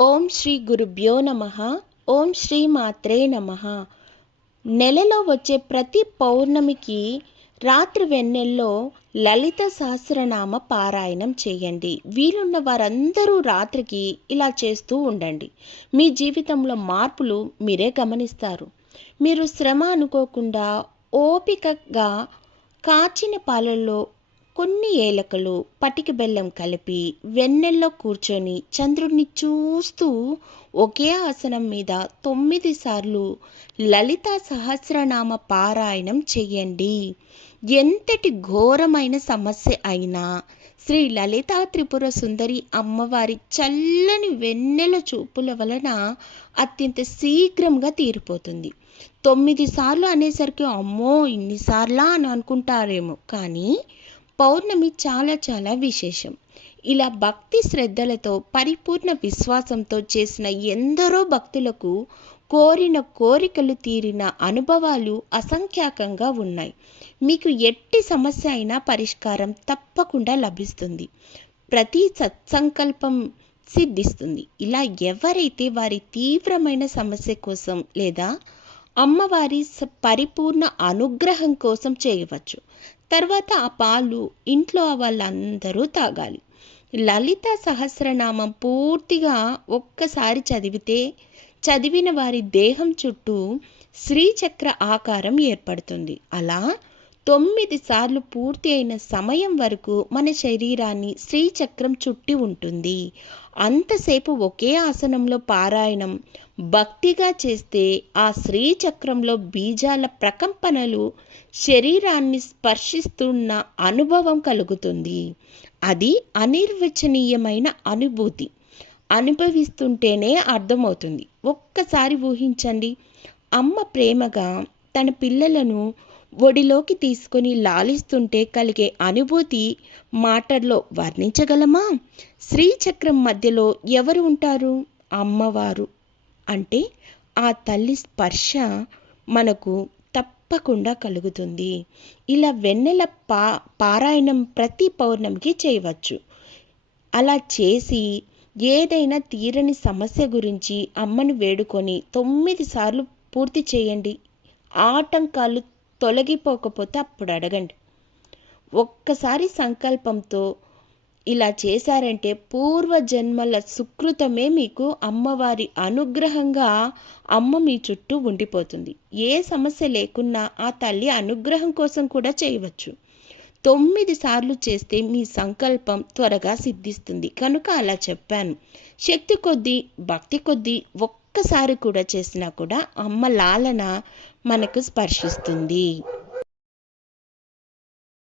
ఓం శ్రీ గురుభ్యో నమ. ఓం శ్రీ మాత్రే నమ. నెలలో వచ్చే ప్రతి పౌర్ణమికి రాత్రి వెన్నెల్లో లలిత సహస్రనామ పారాయణం చేయండి. వీలున్న వారందరూ రాత్రికి ఇలా చేస్తూ ఉండండి. మీ జీవితంలో మార్పులు మీరే గమనిస్తారు. మీరు శ్రమ అనుకోకుండా ఓపికగా కాచిన పాలల్లో కొన్ని ఏలకలు పటిక బెల్లం కలిపి వెన్నెల్లో కూర్చొని చంద్రుడిని చూస్తూ ఒకే ఆసనం మీద తొమ్మిది సార్లు లలిత సహస్రనామ పారాయణం చెయ్యండి. ఎంతటి ఘోరమైన సమస్య అయినా శ్రీ లలితా త్రిపుర సుందరి అమ్మవారి చల్లని వెన్నెల చూపుల వలన అత్యంత శీఘ్రంగా తీరిపోతుంది. తొమ్మిది సార్లు అనేసరికి అమ్మో ఇన్నిసార్లా అని అనుకుంటారేమో. కానీ పౌర్ణమి చాలా చాలా విశేషం. ఇలా భక్తి శ్రద్ధలతో పరిపూర్ణ విశ్వాసంతో చేసిన ఎందరో భక్తులకు కోరిన కోరికలు తీరిన అనుభవాలు అసంఖ్యాకంగా ఉన్నాయి. మీకు ఎట్టి సమస్య అయినా పరిష్కారం తప్పకుండా లభిస్తుంది. ప్రతి సత్సంకల్పం సిద్ధిస్తుంది. ఇలా ఎవరైతే వారి తీవ్రమైన సమస్య కోసం లేదా అమ్మవారి పరిపూర్ణ అనుగ్రహం కోసం చేయవచ్చు. తర్వాత ఆ పాలు ఇంట్లో వాళ్ళందరూ తాగాలి. లలిత సహస్రనామం పూర్తిగా ఒక్కసారి చదివితే చదివిన వారి దేహం చుట్టూ శ్రీచక్ర ఆకారం ఏర్పడుతుంది. అలా తొమ్మిది సార్లు పూర్తి అయిన సమయం వరకు మన శరీరాన్ని శ్రీచక్రం చుట్టి ఉంటుంది. అంతసేపు ఒకే ఆసనంలో పారాయణం భక్తిగా చేస్తే ఆ శ్రీచక్రంలో బీజాల ప్రకంపనలు శరీరాన్ని స్పర్శిస్తున్న అనుభవం కలుగుతుంది. అది అనిర్వచనీయమైన అనుభూతి. అనుభవిస్తుంటేనే అర్థమవుతుంది. ఒక్కసారి ఊహించండి. అమ్మ ప్రేమగా తన పిల్లలను ఒడిలోకి తీసుకొని లాలిస్తుంటే కలిగే అనుభూతి మాటల్లో వర్ణించగలమా? శ్రీచక్రం మధ్యలో ఎవరు ఉంటారు? అమ్మవారు. అంటే ఆ తల్లి స్పర్శ మనకు తప్పకుండా కలుగుతుంది. ఇలా వెన్నెల పా పారాయణం ప్రతి పౌర్ణమికి చేయవచ్చు. అలా చేసి ఏదైనా తీరని సమస్య గురించి అమ్మను వేడుకొని తొమ్మిది సార్లు పూర్తి చేయండి. ఆటంకాలు తొలగిపోకపోతే అప్పుడు అడగండి. ఒక్కసారి సంకల్పంతో ఇలా చేశారంటే పూర్వజన్మల సుకృతమే మీకు అమ్మవారి అనుగ్రహంగా అమ్మ మీ చుట్టూ ఉండిపోతుంది. ఏ సమస్య లేకున్నా ఆ తల్లి అనుగ్రహం కోసం కూడా చేయవచ్చు. తొమ్మిది సార్లు చేస్తే మీ సంకల్పం త్వరగా సిద్ధిస్తుంది. కనుక అలా చెప్పాను. శక్తి కొద్దీ భక్తి కొద్దీ ఒక్కసారి కూడా చేసినా కూడా అమ్మ లాలన మనకు స్పర్శిస్తుంది.